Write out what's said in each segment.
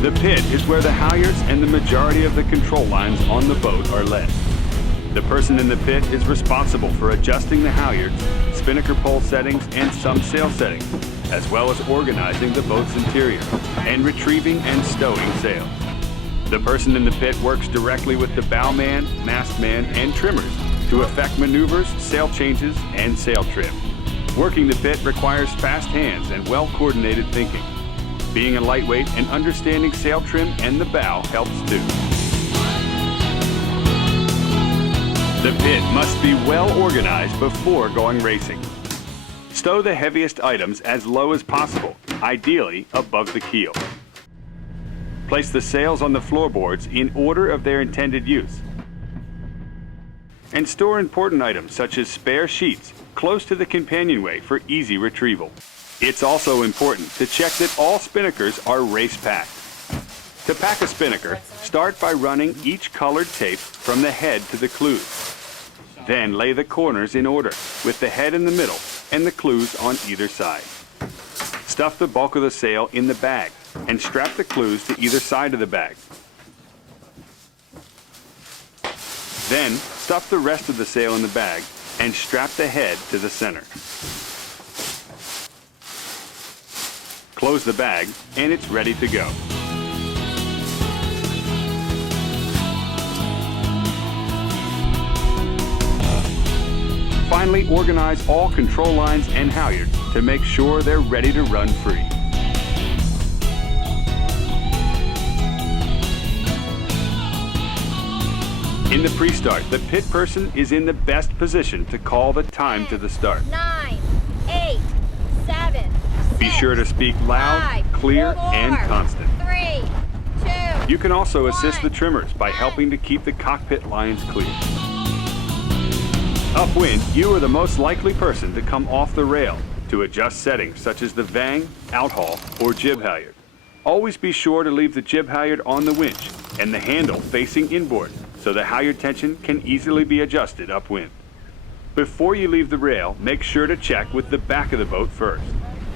The pit is where the halyards and the majority of the control lines on the boat are led. The person in the pit is responsible for adjusting the halyards, spinnaker pole settings, and some sail settings, as well as organizing the boat's interior and retrieving and stowing sails. The person in the pit works directly with the bowman, mastman, and trimmers to effect maneuvers, sail changes, and sail trim. Working the pit requires fast hands and well-coordinated thinking. Being a lightweight and understanding sail trim and the bow helps too. The pit must be well organized before going racing. Stow the heaviest items as low as possible, ideally above the keel. Place the sails on the floorboards in order of their intended use. And store important items such as spare sheets close to the companionway for easy retrieval. It's also important to check that all spinnakers are race packed. To pack a spinnaker, start by running each colored tape from the head to the clews. Then lay the corners in order, with the head in the middle and the clews on either side. Stuff the bulk of the sail in the bag and strap the clews to either side of the bag. Then stuff the rest of the sail in the bag and strap the head to the center. Close the bag and it's ready to go. Finally, organize all control lines and halyards to make sure they're ready to run free. In the pre-start, the pit person is in the best position to call the time to the start. 9, 8, 7, 6, Be sure to speak loud, 5, clear, 4, and constant. 3, 2, You can also assist the 1, trimmers by helping to keep the cockpit lines clear. Upwind, you are the most likely person to come off the rail to adjust settings such as the vang, outhaul, or jib halyard. Always be sure to leave the jib halyard on the winch and the handle facing inboard so the halyard tension can easily be adjusted upwind. Before you leave the rail, make sure to check with the back of the boat first.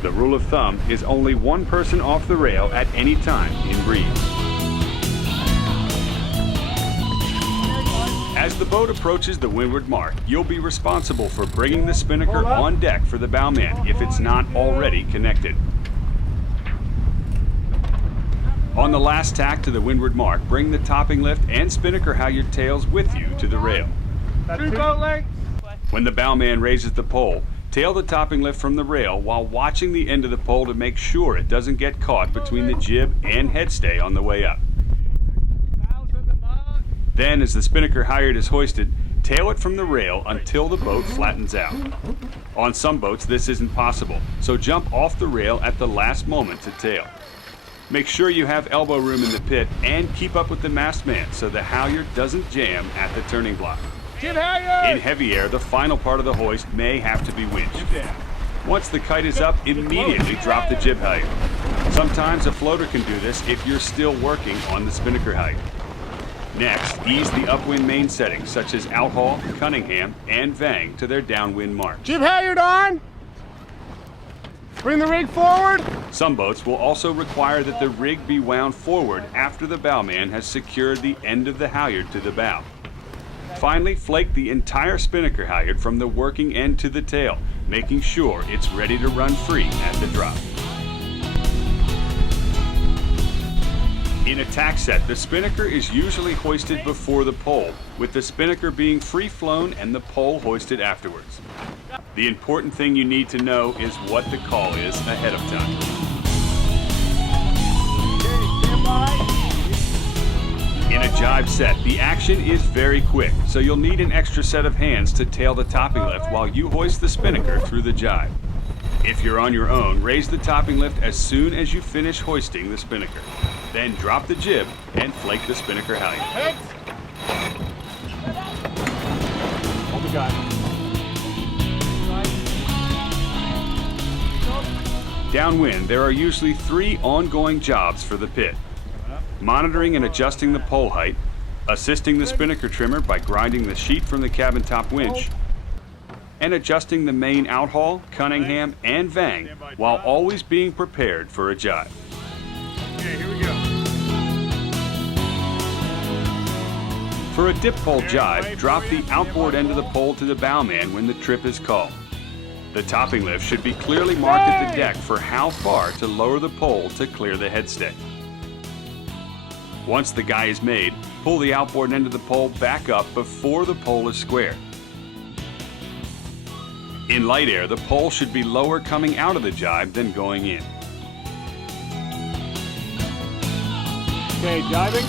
The rule of thumb is only one person off the rail at any time in breeze. As the boat approaches the windward mark, you'll be responsible for bringing the spinnaker on deck for the bowman if it's not already connected. On the last tack to the windward mark, bring the topping lift and spinnaker halyard tails with you to the rail. When the bowman raises the pole, tail the topping lift from the rail while watching the end of the pole to make sure it doesn't get caught between the jib and headstay on the way up. Then, as the spinnaker halyard is hoisted, tail it from the rail until the boat flattens out. On some boats, this isn't possible, so jump off the rail at the last moment to tail. Make sure you have elbow room in the pit and keep up with the mastman so the halyard doesn't jam at the turning block. Jib halyard! In heavy air, the final part of the hoist may have to be winched. Once the kite is up, immediately drop the jib halyard. Sometimes a floater can do this if you're still working on the spinnaker halyard. Next, ease the upwind main settings such as outhaul, Cunningham, and vang to their downwind mark. Jib halyard on! Bring the rig forward! Some boats will also require that the rig be wound forward after the bowman has secured the end of the halyard to the bow. Finally, flake the entire spinnaker halyard from the working end to the tail, making sure it's ready to run free at the drop. In a tack set, the spinnaker is usually hoisted before the pole, with the spinnaker being free-flown and the pole hoisted afterwards. The important thing you need to know is what the call is ahead of time. In a jibe set, the action is very quick, so you'll need an extra set of hands to tail the topping lift while you hoist the spinnaker through the jibe. If you're on your own, raise the topping lift as soon as you finish hoisting the spinnaker. Then drop the jib and flake the spinnaker halyard. Hold the guy. Downwind, there are usually 3 ongoing jobs for the pit. Monitoring and adjusting the pole height, assisting the spinnaker trimmer by grinding the sheet from the cabin top winch, and adjusting the main outhaul, Cunningham, and Vang while always being prepared for a jibe. Okay, here we go. For a dip pole jibe, drop the outboard end of the pole to the bowman when the trip is called. The topping lift should be clearly marked at the deck for how far to lower the pole to clear the headstay. Once the guy is made, pull the outboard end of the pole back up before the pole is squared. In light air, the pole should be lower coming out of the jibe than going in. Okay, jibing.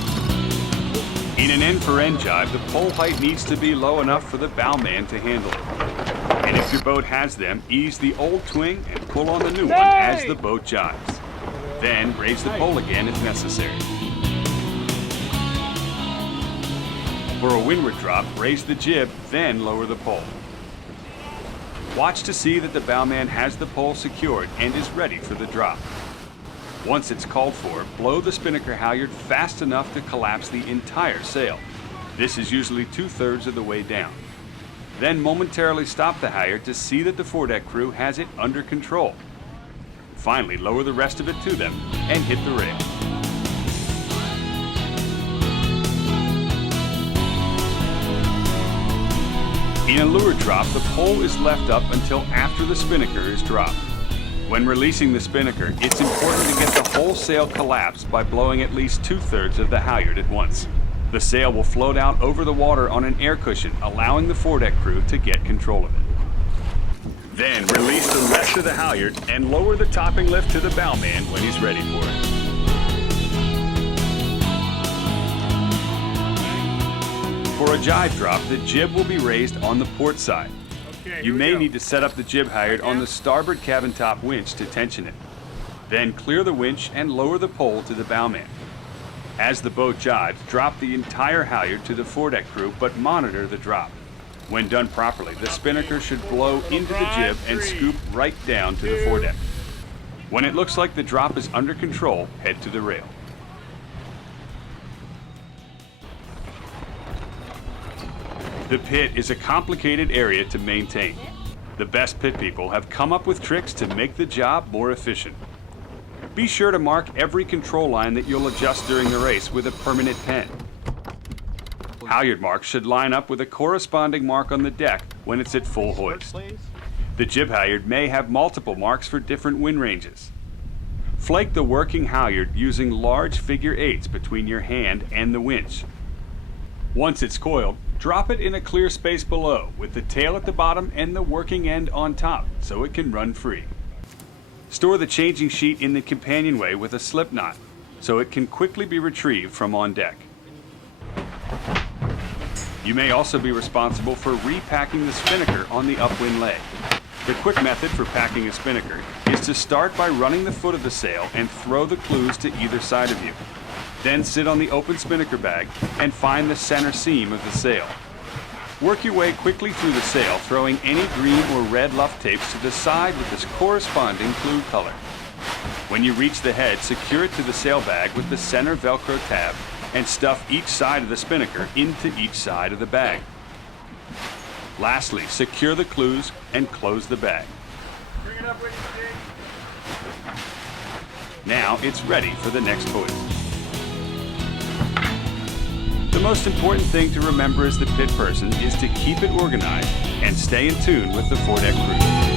In an end-for-end jibe, the pole height needs to be low enough for the bowman to handle it. And if your boat has them, ease the old twing and pull on the new one as the boat jibes. Then raise the pole again if necessary. For a windward drop, raise the jib, then lower the pole. Watch to see that the bowman has the pole secured and is ready for the drop. Once it's called for, blow the spinnaker halyard fast enough to collapse the entire sail. This is usually 2/3 of the way down. Then momentarily stop the halyard to see that the foredeck crew has it under control. Finally, lower the rest of it to them and hit the rail. In a lure drop, the pole is left up until after the spinnaker is dropped. When releasing the spinnaker, it's important to get the whole sail collapsed by blowing at least 2/3 of the halyard at once. The sail will float out over the water on an air cushion, allowing the foredeck crew to get control of it. Then release the rest of the halyard and lower the topping lift to the bowman when he's ready for it. For a jibe drop, the jib will be raised on the port side. Okay, You may need to set up the jib halyard on the starboard cabin top winch to tension it. Then clear the winch and lower the pole to the bowman. As the boat jibes, drop the entire halyard to the foredeck crew, but monitor the drop. When done properly, the spinnaker should blow into the jib and scoop right down to the foredeck. When it looks like the drop is under control, head to the rail. The pit is a complicated area to maintain. The best pit people have come up with tricks to make the job more efficient. Be sure to mark every control line that you'll adjust during the race with a permanent pen. Halyard marks should line up with a corresponding mark on the deck when it's at full hoist. The jib halyard may have multiple marks for different wind ranges. Flake the working halyard using large figure 8s between your hand and the winch. Once it's coiled, drop it in a clear space below with the tail at the bottom and the working end on top so it can run free. Store the changing sheet in the companionway with a slip knot so it can quickly be retrieved from on deck. You may also be responsible for repacking the spinnaker on the upwind leg. The quick method for packing a spinnaker is to start by running the foot of the sail and throw the clews to either side of you. Then sit on the open spinnaker bag and find the center seam of the sail. Work your way quickly through the sail, throwing any green or red luff tapes to the side with this corresponding clue color. When you reach the head, secure it to the sail bag with the center Velcro tab and stuff each side of the spinnaker into each side of the bag. Lastly, secure the clues and close the bag. Bring it up with you, Jake. Now it's ready for the next hoist. The most important thing to remember as the pit person is to keep it organized and stay in tune with the foredeck crew.